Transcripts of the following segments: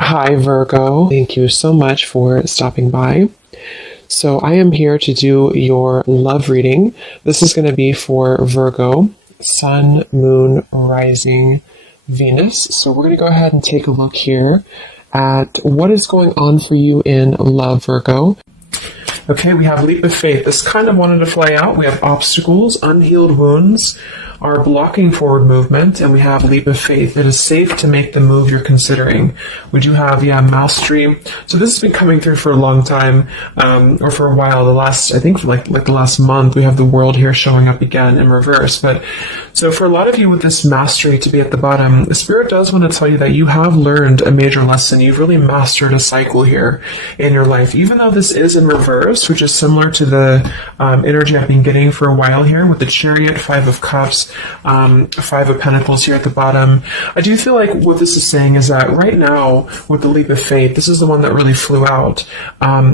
Hi, Virgo. Thank you so much for stopping by. So, I am here to do your love reading. This is going to be for Virgo, Sun, Moon, Rising, Venus. So, we're going to go ahead and take a look here at what is going on for you in love, Virgo. Okay, we have leap of faith. This kind of wanted to fly out. We have obstacles, unhealed wounds are blocking forward movement, and we have leap of faith. It is safe to make the move you're considering. We do have, mastery. So this has been coming through for a long time, or for a while. I think for like the last month, we have the world here showing up again in reverse. But so for a lot of you with this mastery to be at the bottom, the Spirit does want to tell you that you have learned a major lesson. You've really mastered a cycle here in your life. Even though this is in reverse, which is similar to the energy I've been getting for a while here with the Chariot, Five of Cups, Five of Pentacles here at the bottom. I do feel like what this is saying is that right now, with the leap of faith, this is the one that really flew out.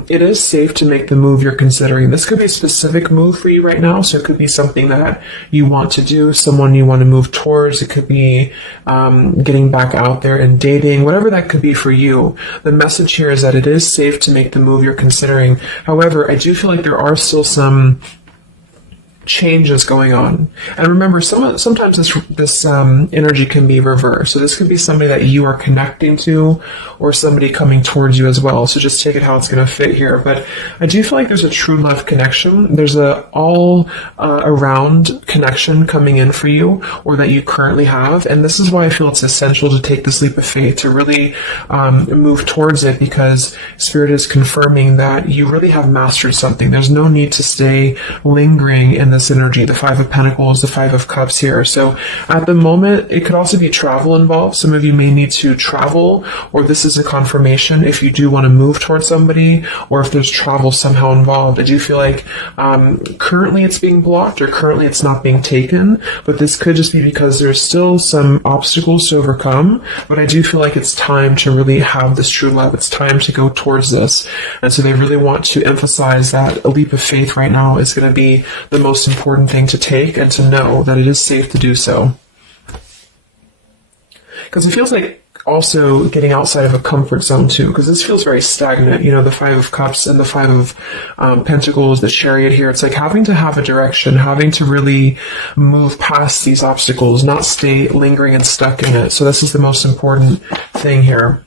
It is safe to make the move you're considering. This could be a specific move for you right now, so it could be something that you want to do, someone you want to move towards. It could be getting back out there and dating, whatever that could be for you. The message here is that it is safe to make the move you're considering. However, I do feel like there are still some changes going on. And remember, sometimes this energy can be reversed. So this could be somebody that you are connecting to or somebody coming towards you as well. So just take it how it's going to fit here. But I do feel like there's a true love connection. There's a all around connection coming in for you, or that you currently have. And this is why I feel it's essential to take this leap of faith, to really move towards it, because Spirit is confirming that you really have mastered something. There's no need to stay lingering in this energy, the Five of Pentacles, the Five of Cups here. So at the moment, it could also be travel involved. Some of you may need to travel, or this is a confirmation if you do want to move towards somebody, or if there's travel somehow involved. I do feel like currently it's being blocked, or currently it's not being taken, but this could just be because there's still some obstacles to overcome. But I do feel like it's time to really have this true love. It's time to go towards this. And so they really want to emphasize that a leap of faith right now is going to be the most important thing to take, and to know that it is safe to do so. Because it feels like also getting outside of a comfort zone too, because this feels very stagnant. The Five of Cups and the Five of Pentacles, the Chariot here. It's like having to have a direction, having to really move past these obstacles, not stay lingering and stuck in it. So this is the most important thing here.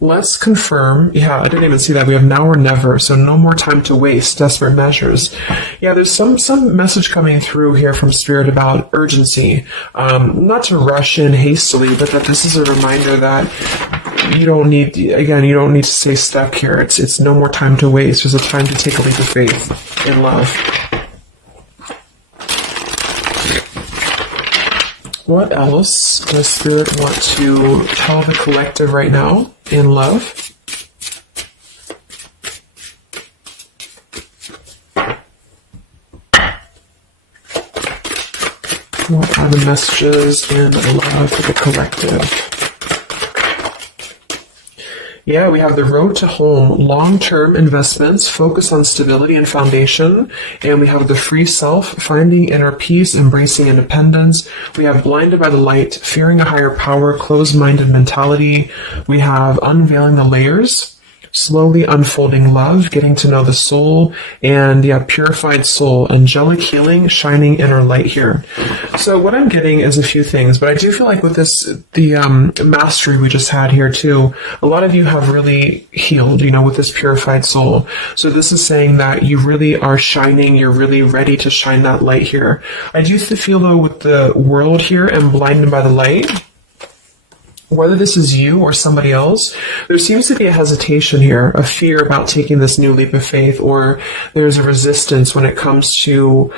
Let's confirm. Yeah, I didn't even see that. We have now or never, so no more time to waste, desperate measures. Yeah, there's some message coming through here from Spirit about urgency. Not to rush in hastily, but that this is a reminder that you don't need to stay stuck here. It's no more time to waste. There's a time to take a leap of faith in love. What else does Spirit want to tell the collective right now in love? What are the messages in love for the collective? Yeah, we have the road to home, long-term investments, focus on stability and foundation. And we have the free self, finding inner peace, embracing independence. We have blinded by the light, fearing a higher power, closed-minded mentality. We have unveiling the layers, slowly unfolding love, getting to know the soul, and purified soul, angelic healing, shining inner light here. So what I'm getting is a few things, but I do feel like with this, the mastery we just had here too, a lot of you have really healed, with this purified soul. So this is saying that you really are shining, you're really ready to shine that light here. I do feel though with the world here and blinded by the light, whether this is you or somebody else, there seems to be a hesitation here, a fear about taking this new leap of faith, or there's a resistance when it comes to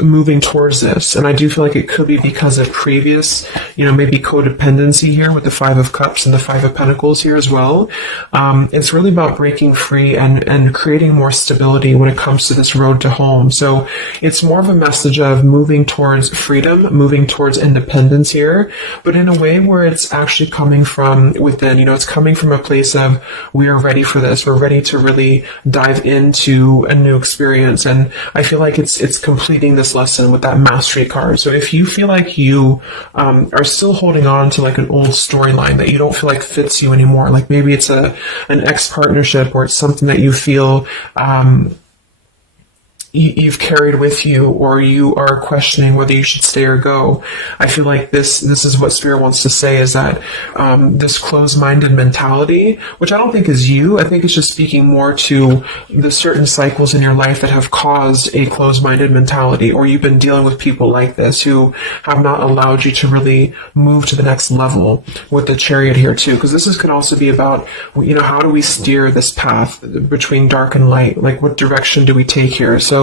moving towards this. And I do feel like it could be because of previous, maybe codependency here with the Five of Cups and the Five of Pentacles here as well. It's really about breaking free and creating more stability when it comes to this road to home. So it's more of a message of moving towards freedom, moving towards independence here, but in a way where it's actually coming from within. It's coming from a place of, we are ready for this. We're ready to really dive into a new experience. And I feel like it's completing this this lesson with that mastery card. So if you feel like you are still holding on to like an old storyline that you don't feel like fits you anymore, like maybe it's an ex partnership, or it's something that you feel you've carried with you, or you are questioning whether you should stay or go. I feel like this is what Spirit wants to say, is that this closed-minded mentality, which I don't think is you, I think it's just speaking more to the certain cycles in your life that have caused a closed-minded mentality, or you've been dealing with people like this who have not allowed you to really move to the next level, with the Chariot here too, because could also be about, how do we steer this path between dark and light? Like, what direction do we take here? So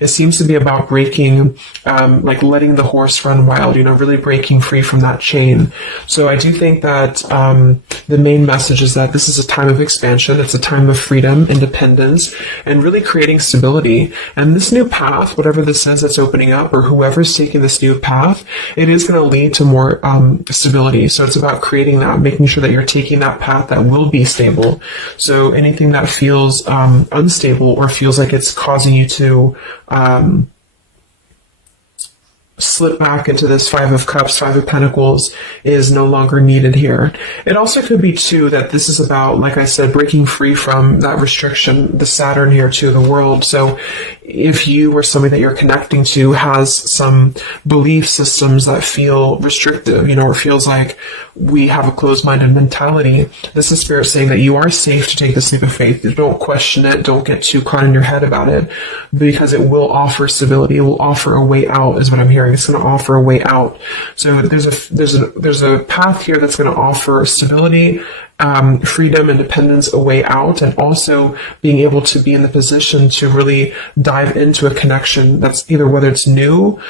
it seems to be about breaking, like letting the horse run wild, really breaking free from that chain. So I do think that the main message is that this is a time of expansion. It's a time of freedom, independence, and really creating stability. And this new path, whatever this is that's opening up, or whoever's taking this new path, it is going to lead to more stability. So it's about creating that, making sure that you're taking that path that will be stable. So anything that feels unstable, or feels like it's causing you to slip back into this Five of Cups, Five of Pentacles, is no longer needed here. It also could be too that this is about, like I said, breaking free from that restriction, the Saturn here too, the world. So if you or somebody that you're connecting to has some belief systems that feel restrictive, or feels like we have a closed-minded mentality, this is Spirit saying that you are safe to take this leap of faith. Don't question it. Don't get too caught in your head about it, because it will offer stability. It will offer a way out, is what I'm hearing. It's going to offer a way out. So there's a path here that's going to offer stability, freedom, independence, a way out, and also being able to be in the position to really dive into a connection that's either, whether it's new,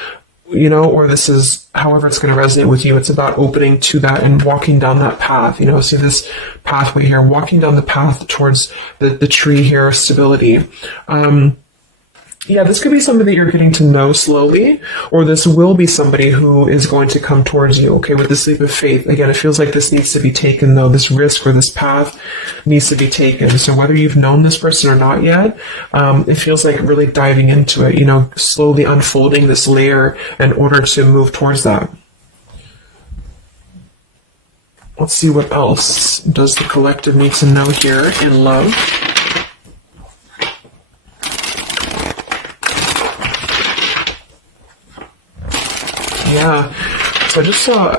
or this is however it's going to resonate with you. It's about opening to that and walking down that path. See this pathway here, walking down the path towards the tree here, stability. Yeah, this could be somebody that you're getting to know slowly, or this will be somebody who is going to come towards you, okay, with this leap of faith. Again, it feels like this needs to be taken, though. This risk or this path needs to be taken. So whether you've known this person or not yet, it feels like really diving into it, slowly unfolding this layer in order to move towards that. Let's see what else does the collective need to know here in love. Yeah, so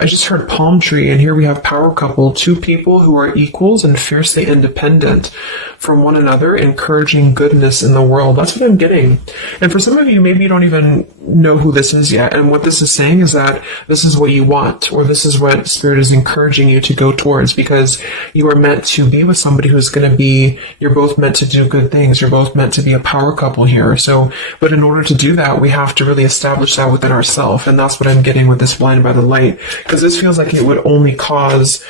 I just heard palm tree, and here we have power couple, two people who are equals and fiercely independent from one another, encouraging goodness in the world. That's what I'm getting. And for some of you, maybe you don't even know who this is yet. And what this is saying is that this is what you want, or this is what Spirit is encouraging you to go towards, because you are meant to be with somebody who's going to be, you're both meant to do good things. You're both meant to be a power couple here. So, but in order to do that, we have to really establish that within ourselves. And that's what I'm getting with this Blinded by the Light, because this feels like it would only cause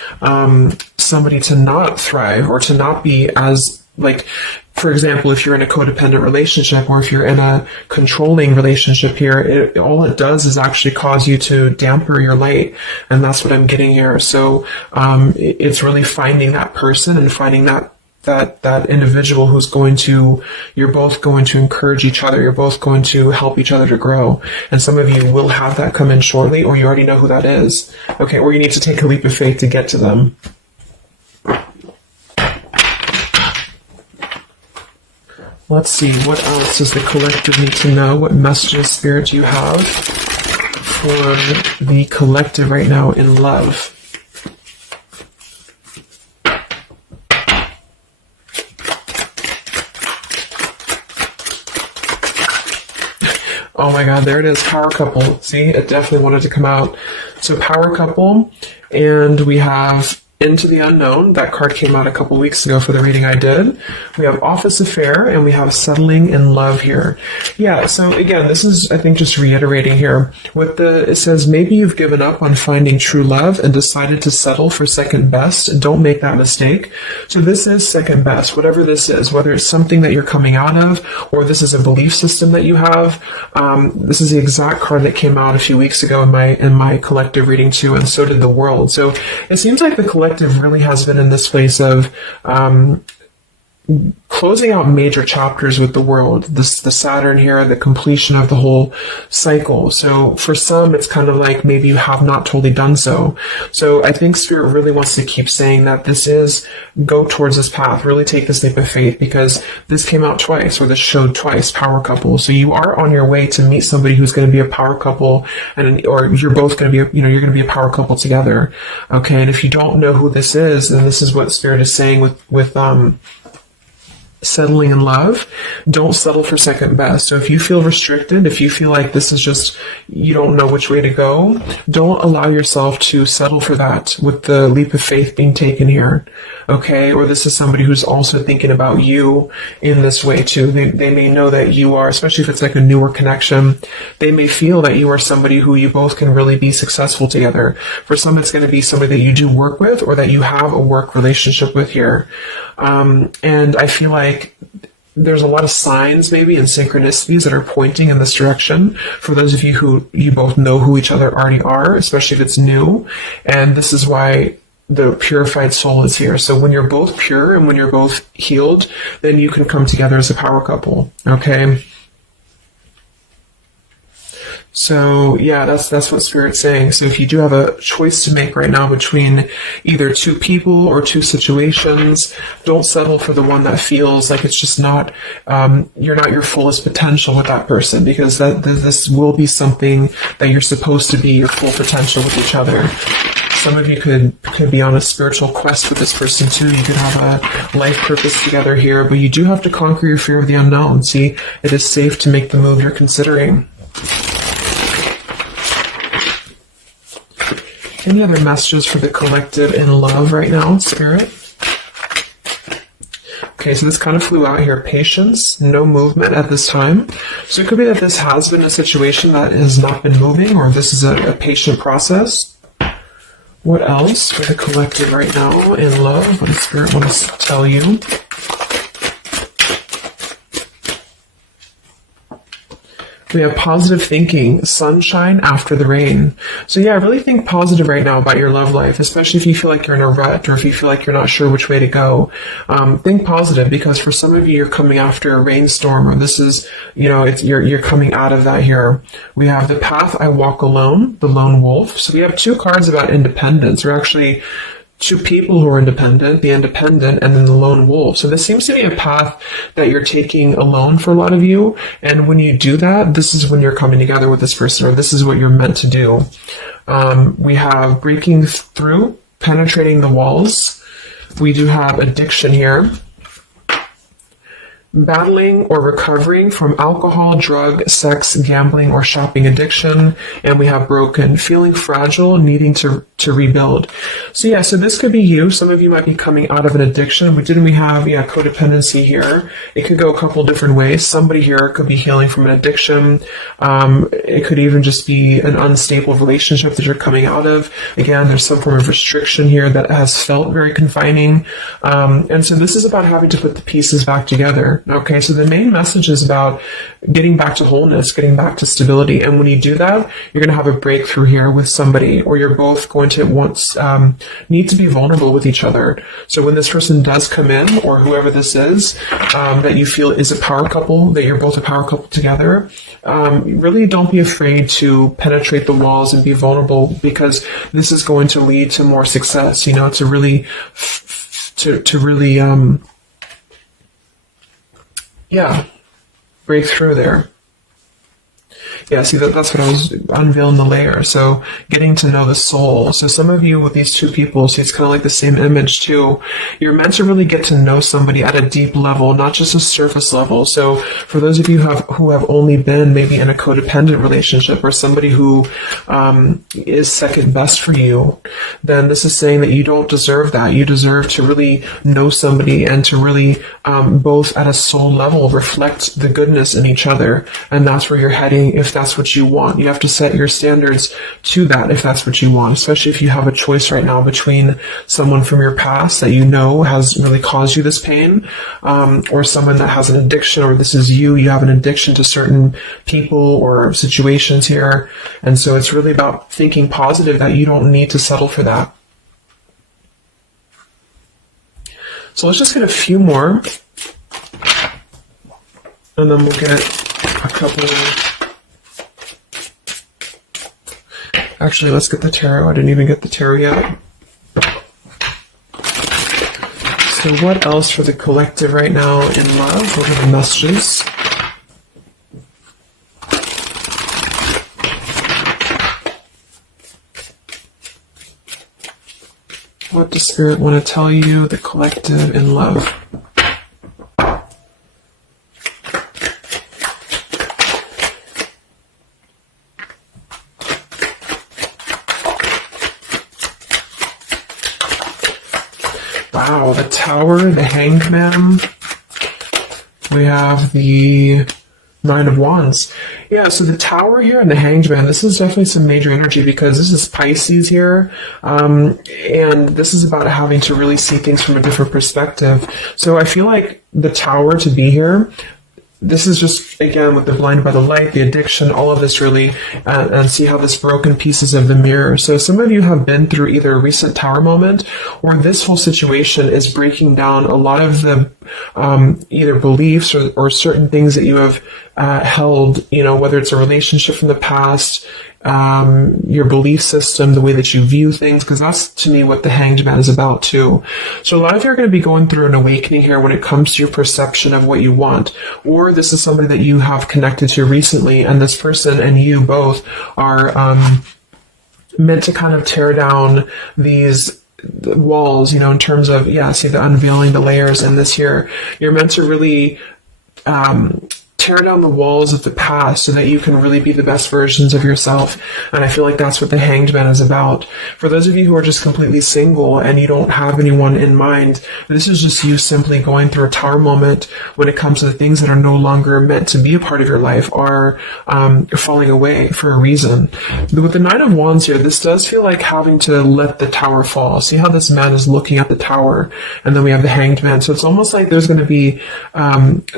somebody to not thrive, or to not be as, like, for example, if you're in a codependent relationship, or if you're in a controlling relationship here, all it does is actually cause you to damper your light. And that's what I'm getting here. So it's really finding that person and finding that individual who's you're both going to encourage each other. You're both going to help each other to grow. And some of you will have that come in shortly, or you already know who that is. Okay, or you need to take a leap of faith to get to them. Let's see, what else does the collective need to know? What messages, Spirit, do you have for the collective right now in love? Oh my God, there it is, power couple. See, it definitely wanted to come out. So power couple, and we have Into the Unknown. That card came out a couple weeks ago for the reading I did. We have Office Affair, and we have Settling in Love here. Yeah, so again, this is, I think, just reiterating here. It says, maybe you've given up on finding true love and decided to settle for second best. Don't make that mistake. So this is second best, whatever this is, whether it's something that you're coming out of, or this is a belief system that you have. This is the exact card that came out a few weeks ago in my collective reading too, and so did the World. So it seems like the collective really has been in this place of closing out major chapters with the world. The Saturn here, the completion of the whole cycle. So for some, it's kind of like maybe you have not totally done so. So I think Spirit really wants to keep saying that this is, go towards this path, really take this leap of faith, because this came out twice, or this showed twice, power couple. So you are on your way to meet somebody who's going to be a power couple, or you're both going to be, you're going to be a power couple together. Okay. And if you don't know who this is, then this is what Spirit is saying with settling in love. Don't settle for second best. So if you feel restricted, if you feel like this is just, you don't know which way to go, don't allow yourself to settle for that with the leap of faith being taken here. Okay. Or this is somebody who's also thinking about you in this way too. They may know that you are, especially if it's like a newer connection, they may feel that you are somebody who you both can really be successful together. For some, it's going to be somebody that you do work with, or that you have a work relationship with here. And I feel like there's a lot of signs maybe and synchronicities that are pointing in this direction for those of you who you both know who each other already are, especially if it's new. And this is why the purified soul is here. So when you're both pure and when you're both healed, then you can come together as a power couple. Okay. So yeah, that's what Spirit's saying. So if you do have a choice to make right now between either two people or two situations, don't settle for the one that feels like it's just not, you're not your fullest potential with that person, because this will be something that you're supposed to be your full potential with each other. Some of you could be on a spiritual quest with this person too. You could have a life purpose together here, but you do have to conquer your fear of the unknown. See, it is safe to make the move you're considering. Any other messages for the collective in love right now, Spirit? Okay, so this kind of flew out here. Patience, no movement at this time. So it could be that this has been a situation that has not been moving, or this is a patient process. What else for the collective right now in love? What does Spirit want to tell you? We have positive thinking, sunshine after the rain. So yeah, I really think positive right now about your love life, especially if you feel like you're in a rut, or if you feel like you're not sure which way to go. Think positive, because for some of you, you're coming after a rainstorm, or this is, you're coming out of that here. We have the path I walk alone, the lone wolf. So we have two cards about independence, or actually two people who are independent, the independent, and then the lone wolf. So this seems to be a path that you're taking alone for a lot of you. And when you do that, this is when you're coming together with this person, or this is what you're meant to do. We have breaking through, penetrating the walls. We do have addiction here. Battling or recovering from alcohol, drug, sex, gambling, or shopping addiction. And we have broken, feeling fragile, needing to rebuild. So yeah, so this could be you. Some of you might be coming out of an addiction. We have codependency here. It could go a couple different ways. Somebody here could be healing from an addiction. It could even just be an unstable relationship that you're coming out of. Again, there's some form of restriction here that has felt very confining. And so this is about having to put the pieces back together. Okay, so the main message is about getting back to wholeness, getting back to stability. And when you do that, you're going to have a breakthrough here with somebody, or you're both going to need to be vulnerable with each other. So when this person does come in, or whoever this is, that you feel is a power couple, that you're both a power couple together, really don't be afraid to penetrate the walls and be vulnerable, because this is going to lead to more success, to really break through there. Yeah, see, that's what I was unveiling the layer. So getting to know the soul. So some of you with these two people, see, it's kind of like the same image too. You're meant to really get to know somebody at a deep level, not just a surface level. So for those of you who have only been maybe in a codependent relationship, or somebody who is second best for you, then this is saying that you don't deserve that. You deserve to really know somebody, and to really both at a soul level reflect the goodness in each other. And that's where you're heading if that's what you want. You have to set your standards to that if that's what you want, especially if you have a choice right now between someone from your past that has really caused you this pain, or someone that has an addiction, or this is you have an addiction to certain people or situations here. And so it's really about thinking positive, that you don't need to settle for that. So let's just get a few more And then we'll get a couple. Actually, let's get the tarot. I didn't even get the tarot yet. So what else for the collective right now in love? What are the messages? What does Spirit want to tell you, the collective in love? Wow, the Tower, the Hanged Man. We have the Nine of Wands. Yeah, so the Tower here and the Hanged Man, this is definitely some major energy because this is Pisces here. And this is about having to really see things from a different perspective. So I feel like the Tower to be here, this is just, again, with the blinded by the light, the addiction, all of this really, and see how this broken pieces of the mirror. So some of you have been through either a recent Tower moment or this whole situation is breaking down a lot of the either beliefs or certain things that you have held, you know, whether it's a relationship from the past, your belief system, the way that you view things, because that's to me what the Hanged Man is about too. So a lot of you are going to be going through an awakening here when it comes to your perception of what you want, or this is somebody that you have connected to recently, and this person and you both are meant to kind of tear down these walls, you know, in terms of, yeah, see the unveiling the layers in this here. You're meant to really tear down the walls of the past so that you can really be the best versions of yourself. And I feel like that's what the Hanged Man is about. For those of you who are just completely single and you don't have anyone in mind, this is just you simply going through a Tower moment when it comes to the things that are no longer meant to be a part of your life are falling away for a reason. With the Nine of Wands here, this does feel like having to let the Tower fall. See how this man is looking at the Tower, and then we have the Hanged Man. So it's almost like there's going to be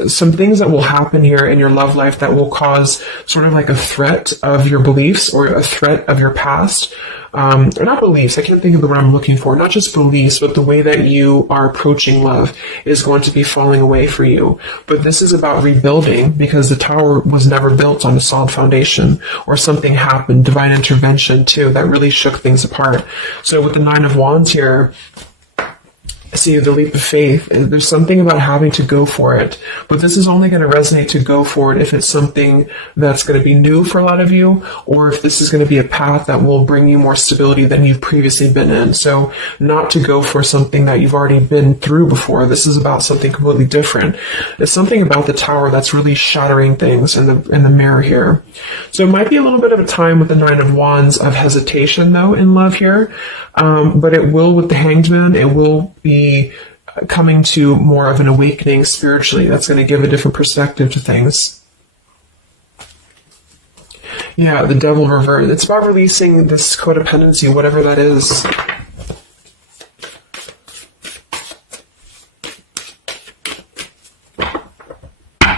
some things that will happen here in your love life that will cause sort of like a threat of your beliefs or a threat of your past. Or not beliefs, I can't think of the word I'm looking for, not just beliefs, but the way that you are approaching love is going to be falling away for you. But this is about rebuilding because the Tower was never built on a solid foundation, or something happened, divine intervention too, that really shook things apart. So with the Nine of Wands here, see the leap of faith. There's something about having to go for it, but this is only going to resonate to go for it if it's something that's going to be new for a lot of you, or if this is going to be a path that will bring you more stability than you've previously been in. So not to go for something that you've already been through before. This is about something completely different. There's something about the Tower that's really shattering things in the mirror here. So it might be a little bit of a time with the Nine of Wands of hesitation though in love here. But it will, with the Hanged Man, it will be coming to more of an awakening spiritually. That's going to give a different perspective to things. Yeah, the Devil revert. It's about releasing this codependency, whatever that is.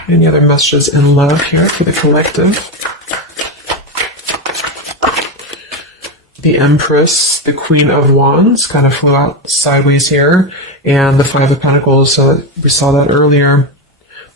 Any other messages in love here for the collective? The Empress, the Queen of Wands, kind of flew out sideways here, and the Five of Pentacles, so we saw that earlier.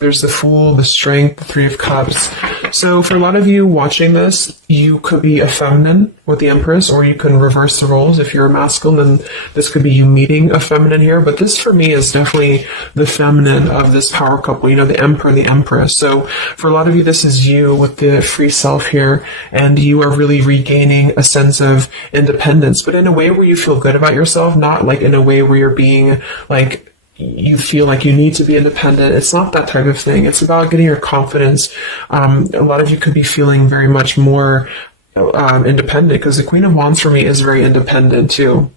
There's the Fool, the Strength, the Three of Cups. So for a lot of you watching this, you could be a feminine with the Empress, or you can reverse the roles. If you're a masculine, then this could be you meeting a feminine here. But this for me is definitely the feminine of this power couple, you know, the Emperor, the Empress. So for a lot of you, this is you with the free self here, and you are really regaining a sense of independence, but in a way where you feel good about yourself, not like in a way where you're being like, you feel like you need to be independent. It's not that type of thing. It's about getting your confidence. A lot of you could be feeling very much more independent, because the Queen of Wands for me is very independent too.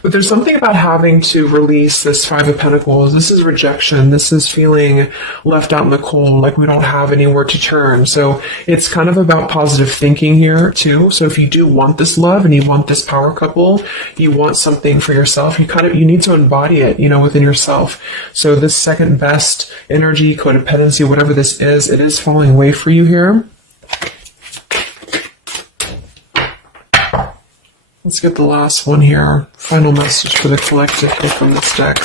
But there's something about having to release this Five of Pentacles. This is rejection. This is feeling left out in the cold, like we don't have anywhere to turn. So it's kind of about positive thinking here too. So if you do want this love and you want this power couple, you want something for yourself, you need to embody it, you know, within yourself. So this second best energy, codependency, whatever this is, it is falling away for you here. Let's get the last one here, our final message for the collective here from this deck.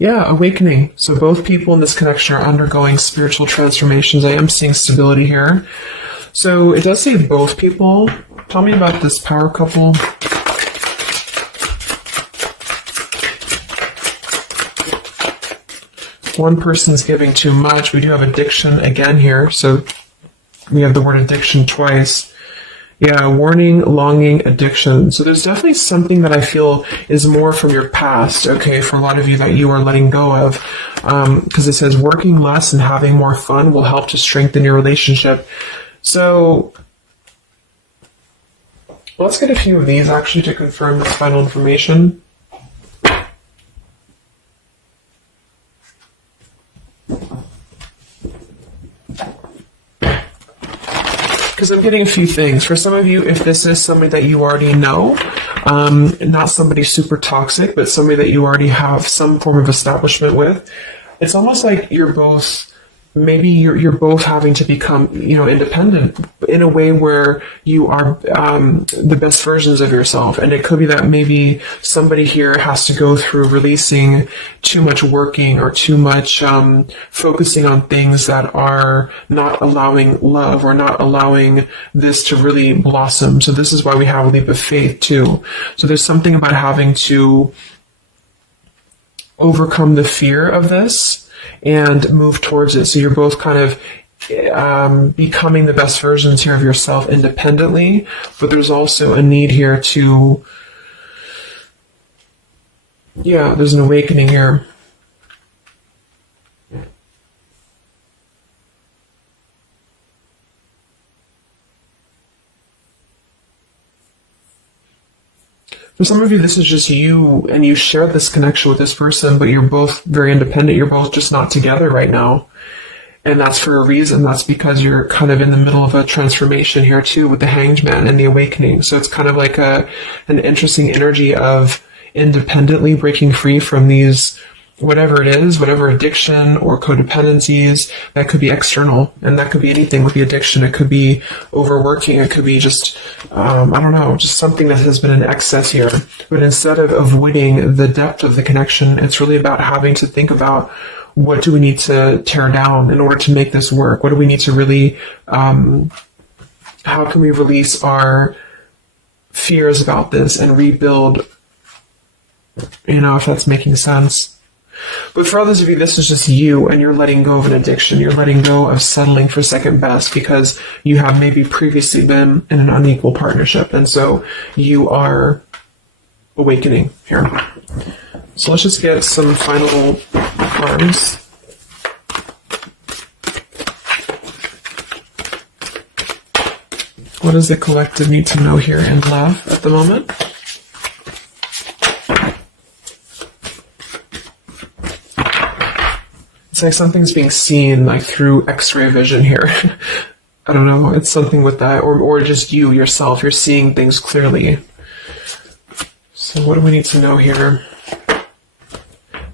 Yeah, awakening. So both people in this connection are undergoing spiritual transformations. I am seeing stability here. So it does say both people. Tell me about this power couple. One person's giving too much. We do have addiction again here. So we have the word addiction twice. Yeah, warning, longing, addiction. So there's definitely something that I feel is more from your past, okay, for a lot of you that you are letting go of. Because it says working less and having more fun will help to strengthen your relationship. So let's get a few of these actually to confirm this final information. Because I'm getting a few things. For some of you, if this is somebody that you already know, not somebody super toxic, but somebody that you already have some form of establishment with, it's almost like you're both, maybe you're both having to become, independent in a way where you are the best versions of yourself. And it could be that maybe somebody here has to go through releasing too much working or too much focusing on things that are not allowing love or not allowing this to really blossom. So this is why we have a leap of faith too. So there's something about having to overcome the fear of this and move towards it. So you're both kind of becoming the best versions here of yourself independently, but there's also a need here to, there's an awakening here. For some of you, this is just you, and you share this connection with this person, but you're both very independent. You're both just not together right now. And that's for a reason. That's because you're kind of in the middle of a transformation here too with the Hanged Man and the awakening. So it's kind of like an interesting energy of independently breaking free from these, whatever it is, whatever addiction or codependencies, that could be external, and that could be anything with the addiction. It could be overworking. It could be just, just something that has been in excess here. But instead of avoiding the depth of the connection, it's really about having to think about, what do we need to tear down in order to make this work? What do we need to really, how can we release our fears about this and rebuild, if that's making sense. But for others of you, this is just you, and you're letting go of an addiction. You're letting go of settling for second best because you have maybe previously been in an unequal partnership. And so you are awakening here. So let's just get some final cards. What does the collective need to know here in love at the moment? It's like something's being seen like through X-ray vision here. I don't know, it's something with that, or just you yourself, you're seeing things clearly. So what do we need to know here?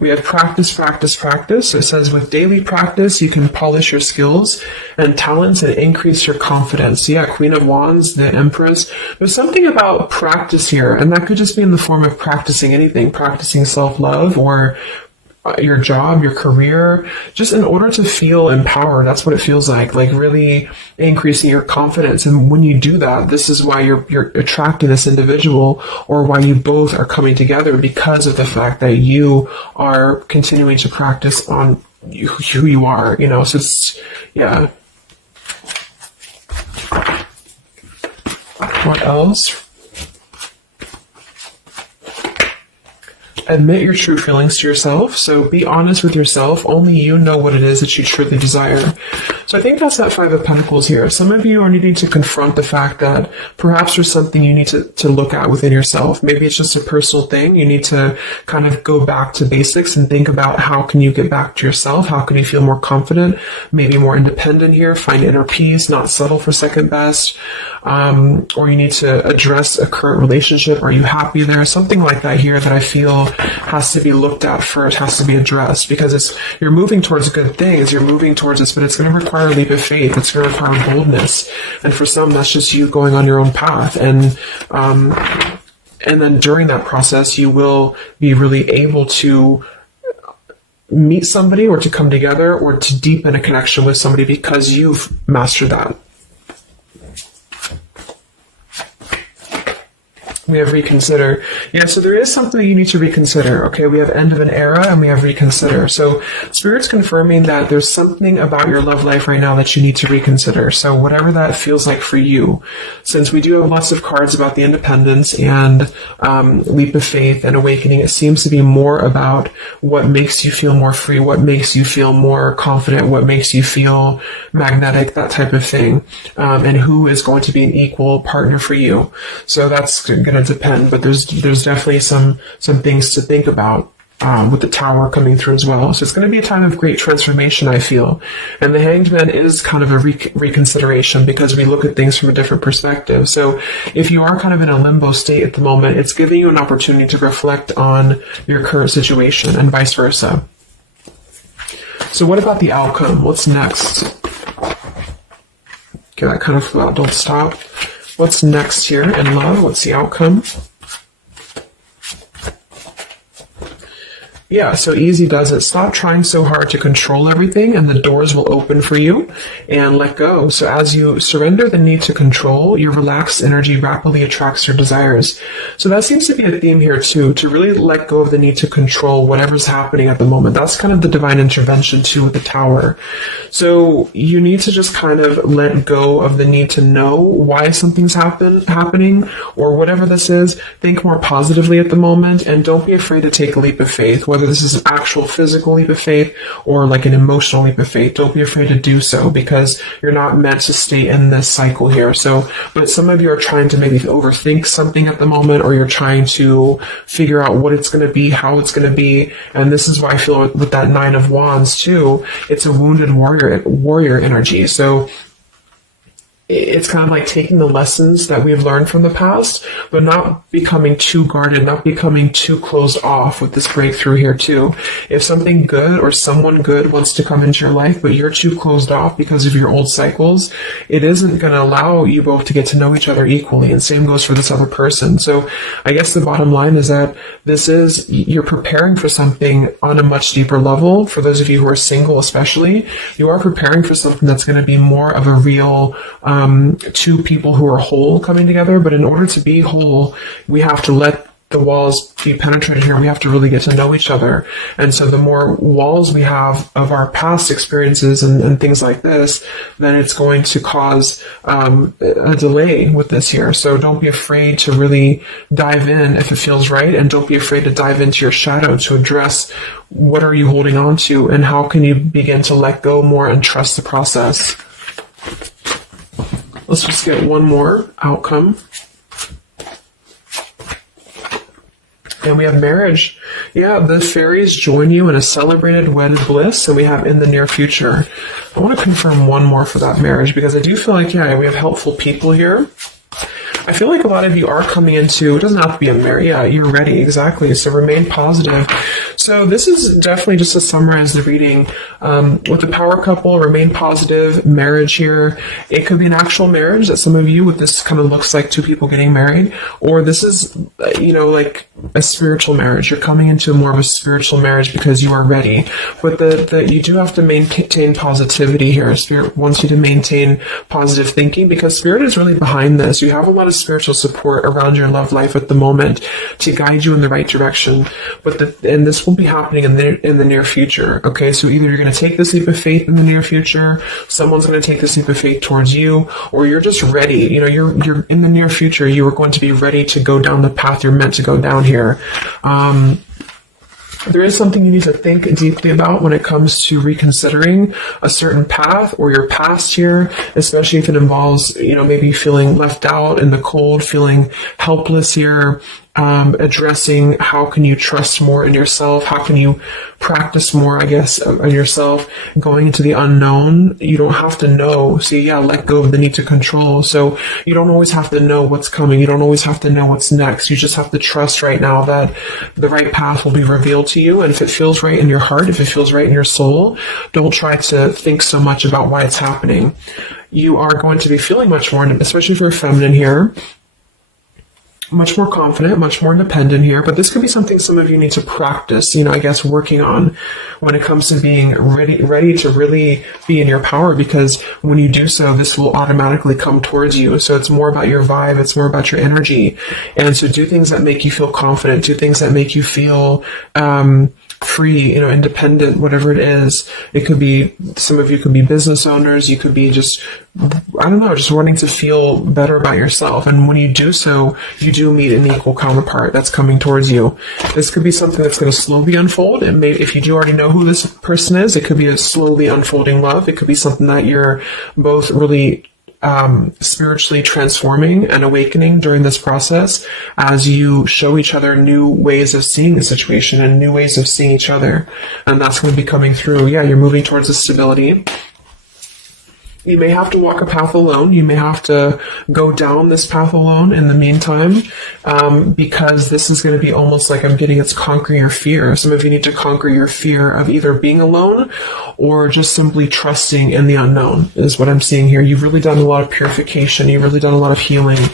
We have practice, practice, practice. It says with daily practice, you can polish your skills and talents and increase your confidence. Yeah, Queen of Wands, the Empress. There's something about practice here, and that could just be in the form of practicing anything, practicing self-love or your job, your career, just in order to feel empowered. That's what it feels like really increasing your confidence. And when you do that, this is why you're attracting this individual, or why you both are coming together, because of the fact that you are continuing to practice on who you are, so it's, yeah. What else? Admit your true feelings to yourself. So be honest with yourself. Only you know what it is that you truly desire. So I think that's that Five of Pentacles here. Some of you are needing to confront the fact that perhaps there's something you need to look at within yourself. Maybe it's just a personal thing. You need to kind of go back to basics and think about how can you get back to yourself? How can you feel more confident, maybe more independent here, find inner peace, not settle for second best. Or you need to address a current relationship. Are you happy there? Something like that here that I feel has to be looked at first, has to be addressed, because you're moving towards good things, you're moving towards this, but it's going to require a leap of faith, it's going to require boldness, and for some that's just you going on your own path, and then during that process you will be really able to meet somebody or to come together or to deepen a connection with somebody because you've mastered that. We have reconsider. Yeah, so there is something that you need to reconsider. Okay, we have end of an era and we have reconsider. So Spirit's confirming that there's something about your love life right now that you need to reconsider. So whatever that feels like for you, since we do have lots of cards about the independence and leap of faith and awakening, it seems to be more about what makes you feel more free, what makes you feel more confident, what makes you feel magnetic, that type of thing, and who is going to be an equal partner for you. So that's going to depend, but there's definitely some things to think about with the Tower coming through as well. So it's going to be a time of great transformation, I feel. And the Hanged Man is kind of a reconsideration because we look at things from a different perspective. So if you are kind of in a limbo state at the moment, it's giving you an opportunity to reflect on your current situation and vice versa. So what about the outcome? What's next? Okay, that kind of flew out. Don't stop. What's next here in love? What's the outcome? Yeah, so easy does it. Stop trying so hard to control everything and the doors will open for you, and let go. So as you surrender the need to control, your relaxed energy rapidly attracts your desires. So that seems to be a theme here too, to really let go of the need to control whatever's happening at the moment. That's kind of the divine intervention too with the Tower. So you need to just kind of let go of the need to know why something's happening or whatever this is. Think more positively at the moment and don't be afraid to take a leap of faith, whether this is an actual physical leap of faith or like an emotional leap of faith. Don't be afraid to do so because you're not meant to stay in this cycle here. So, but some of you are trying to maybe overthink something at the moment, or you're trying to figure out what it's going to be, how it's going to be. And this is why I feel with that Nine of Wands too, it's a wounded warrior energy. So it's kind of like taking the lessons that we've learned from the past, but not becoming too guarded, not becoming too closed off with this breakthrough here too. If something good or someone good wants to come into your life, but you're too closed off because of your old cycles, it isn't going to allow you both to get to know each other equally. And same goes for this other person. So I guess the bottom line is that you're preparing for something on a much deeper level. For those of you who are single especially, you are preparing for something that's going to be more of a real two people who are whole coming together. But in order to be whole, we have to let the walls be penetrated here. We have to really get to know each other. And so the more walls we have of our past experiences and things like this, then it's going to cause a delay with this here. So don't be afraid to really dive in if it feels right. And don't be afraid to dive into your shadow to address what are you holding on to and how can you begin to let go more and trust the process. Let's just get one more outcome. And we have marriage. Yeah, the fairies join you in a celebrated wedded bliss, and we have in the near future. I want to confirm one more for that marriage because I do feel like, yeah, we have helpful people here. I feel like a lot of you are coming into, it doesn't have to be a marriage, yeah, you're ready, exactly, so remain positive. So this is definitely just to summarize the reading. With the power couple, remain positive, marriage here. It could be an actual marriage that some of you, with this kind of looks like two people getting married, or this is, like a spiritual marriage. You're coming into more of a spiritual marriage because you are ready. But you do have to maintain positivity here. Spirit wants you to maintain positive thinking because Spirit is really behind this. You have a lot of spiritual support around your love life at the moment to guide you in the right direction. And this will be happening in the near future. Okay, so either you're going to take this leap of faith in the near future, someone's going to take this leap of faith towards you, or you're just ready. You're in the near future. You are going to be ready to go down the path you're meant to go down here. There is something you need to think deeply about when it comes to reconsidering a certain path or your past here, especially if it involves, maybe feeling left out in the cold, feeling helpless here, addressing how can you trust more in yourself, how can you practice more, I guess, on yourself, going into the unknown. You don't have to know. Let go of the need to control. So you don't always have to know what's coming. You don't always have to know what's next. You just have to trust right now that the right path will be revealed to you. And if it feels right in your heart, if it feels right in your soul, don't try to think so much about why it's happening. You are going to be feeling much more, especially if you're feminine here, much more confident, much more independent here, but this could be something some of you need to practice, I guess working on when it comes to being ready to really be in your power, because when you do so, this will automatically come towards you. So it's more about your vibe, it's more about your energy. And so do things that make you feel confident, do things that make you feel free, independent, whatever it is. It could be, some of you could be business owners, you could be just wanting to feel better about yourself. And when you do so, you do meet an equal counterpart that's coming towards you. This could be something that's going to slowly unfold. And maybe if you do already know who this person is, it could be a slowly unfolding love. It could be something that you're both really spiritually transforming and awakening during this process as you show each other new ways of seeing the situation and new ways of seeing each other. And that's going to be coming through. Yeah, you're moving towards a stability. You may have to walk a path alone. You may have to go down this path alone in the meantime, because this is going to be almost like I'm getting it's conquering your fear. Some of you need to conquer your fear of either being alone or just simply trusting in the unknown is what I'm seeing here. You've really done a lot of purification. You've really done a lot of healing.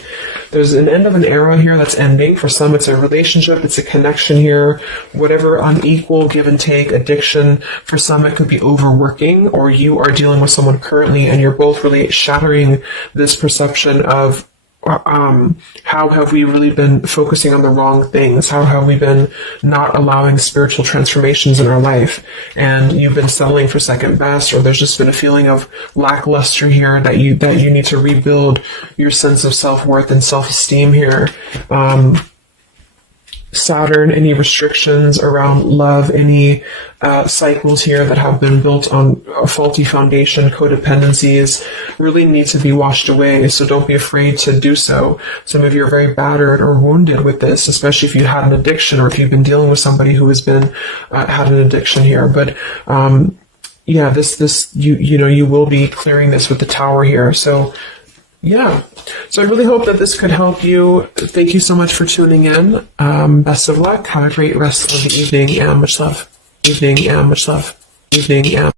There's an end of an era here that's ending. For some, it's a relationship, it's a connection here, whatever unequal give and take, addiction. For some, it could be overworking, or you are dealing with someone currently and you're both really shattering this perception of how have we really been focusing on the wrong things? How have we been not allowing spiritual transformations in our life? And you've been settling for second best, or there's just been a feeling of lackluster here that you need to rebuild your sense of self-worth and self-esteem here. Saturn, any restrictions around love, any cycles here that have been built on a faulty foundation, codependencies, really need to be washed away. So don't be afraid to do so. Some of you are very battered or wounded with this, especially if you had an addiction or if you've been dealing with somebody who has been had an addiction here. But yeah, you will be clearing this with the Tower here. So yeah. So I really hope that this could help you. Thank you so much for tuning in. Best of luck. Have a great rest of the evening and much love. Evening and much love. Evening and